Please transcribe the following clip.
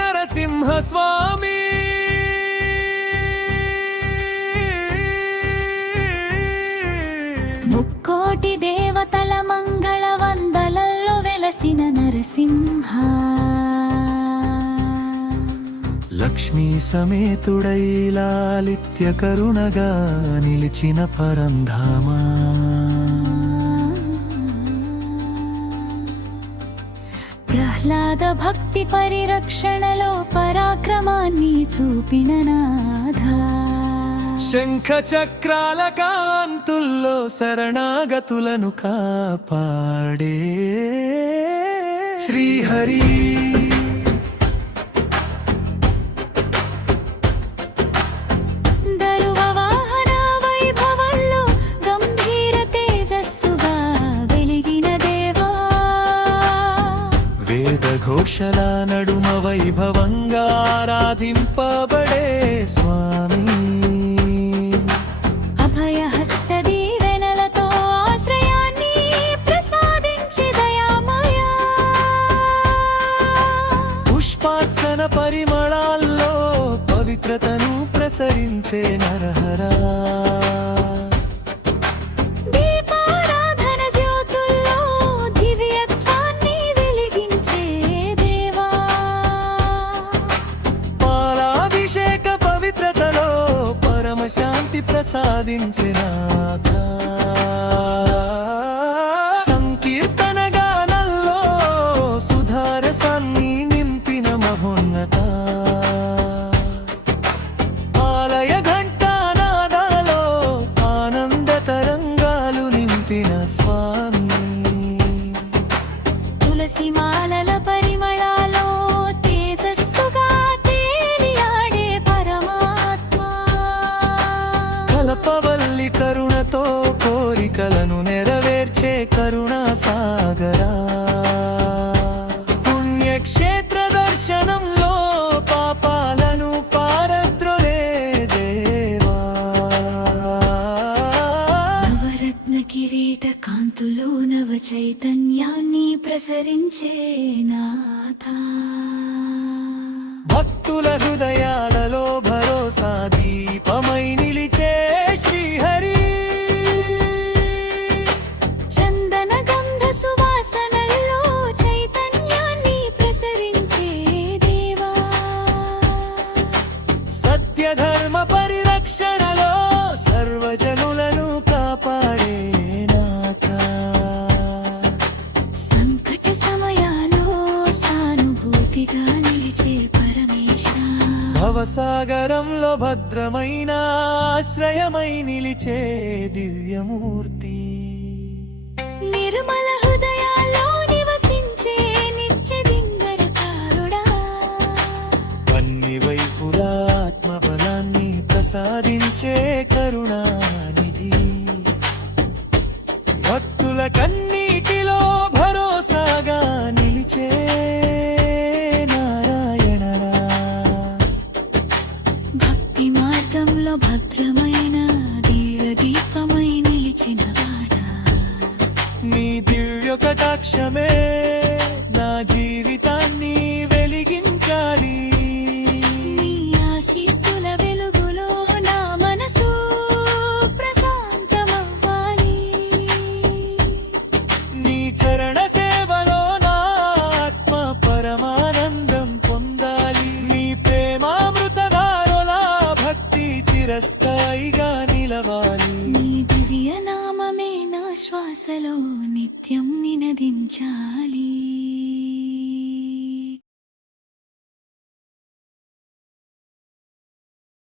నరసింహ స్వామి ముక్కోటి దేవతల మంగళ వందలల్లో వెలసిన నరసింహ లక్ష్మీ సమేతుడై లాలిత్య కరుణగా నిలిచిన పరంధామా ప్రహ్లాద భక్తి పరిరక్షణలో పరాక్రమాన్ని చూపిన నాథా శంఖ చక్రాల కాంతుల్లో శరణాగతులను కాపాడే శ్రీహరి దరువ వాహన వైభవంలో గంభీర తేజస్సుగా వెలిగిన దేవా వేద ఘోషల నడుమ వైభవంగా ఆరాధింపబడే స్వామి అభయహస్త దీవెనలతో ఆశ్రయాన్ని ప్రసాదించి దయామయ పుష్పార్చన పరిమళాల్లో పవిత్రతను ప్రసరించే నరహరా దీపారాధన జ్యోతుల్లో దివ్యత్వాన్ని వెలిగించే దేవా పాలాభిషేక పవిత్రతలో పరమశాంతి ప్రసాదించే నాథా సంకీర్తన గానంలో సుధారసాన్ని నింపిన మహోన్నత ఆలయ ఘంటానాదాలో ఆనంద తరంగాలు నింపిన స్వామి తులసి మాలల పరిమళాలో తేజస్సుగా తేలియాడే పరమాత్మ కల్పవల్లి కరుణతో కోరికలను నెరవేర్చే కరుణా సాగరా పుణ్యక్షేత్ర దర్శనంలో పాపాలను పారద్రోలే దేవా నవరత్న కిరీట కాంతులో నవ చైతన్యాన్ని ప్రసరించే నాథా భక్తుల హృదయాలలో భరోసా దీపమై నిలిచే శ్రీహరి చందన గంధ సువాసనల్లో చైతన్యాన్ని ప్రసరించే దేవా సత్యధర్మ పరిరక్షణలో సర్వజనులను కాపాడే నాథ సంకట సమయాలో సానుభూతిగా నిలిచే పరమేశ భవసాగరంలో భద్రమైన ఆశ్రయమై నిలిచే దివ్యమూర్తి నిర్మల హృదయాల్లో నివసించే నిత్య దింగరకారుడా అన్ని వైపులా ఆత్మబలాన్ని ప్రసాదించే కరుణానిధి భక్తుల కన్నీటిలో భరోసాగా నిలిచే నారాయణరా భక్తి మార్గంలో భద్రమైన దీపమై నిలిచిన వాడా నీ దివ్య కటాక్షమే నా జీవితాన్ని వెలిగించాలి నీ ఆశీస్సుల వెలుగులో నా మనసు ప్రశాంతమవ్వాలి నీ చరణ సేవలో నా ఆత్మ పరమానందం పొందాలి నీ ప్రేమామృతధారలా భక్తి చిరస్థాయిగా నిలవాలి నీ దివ్య నామమే నా శ్వాసలో నిత్యం నినదించాలి. నీ దివ్య నామమే నా శ్వాసలో నిత్యం నినదించాలి.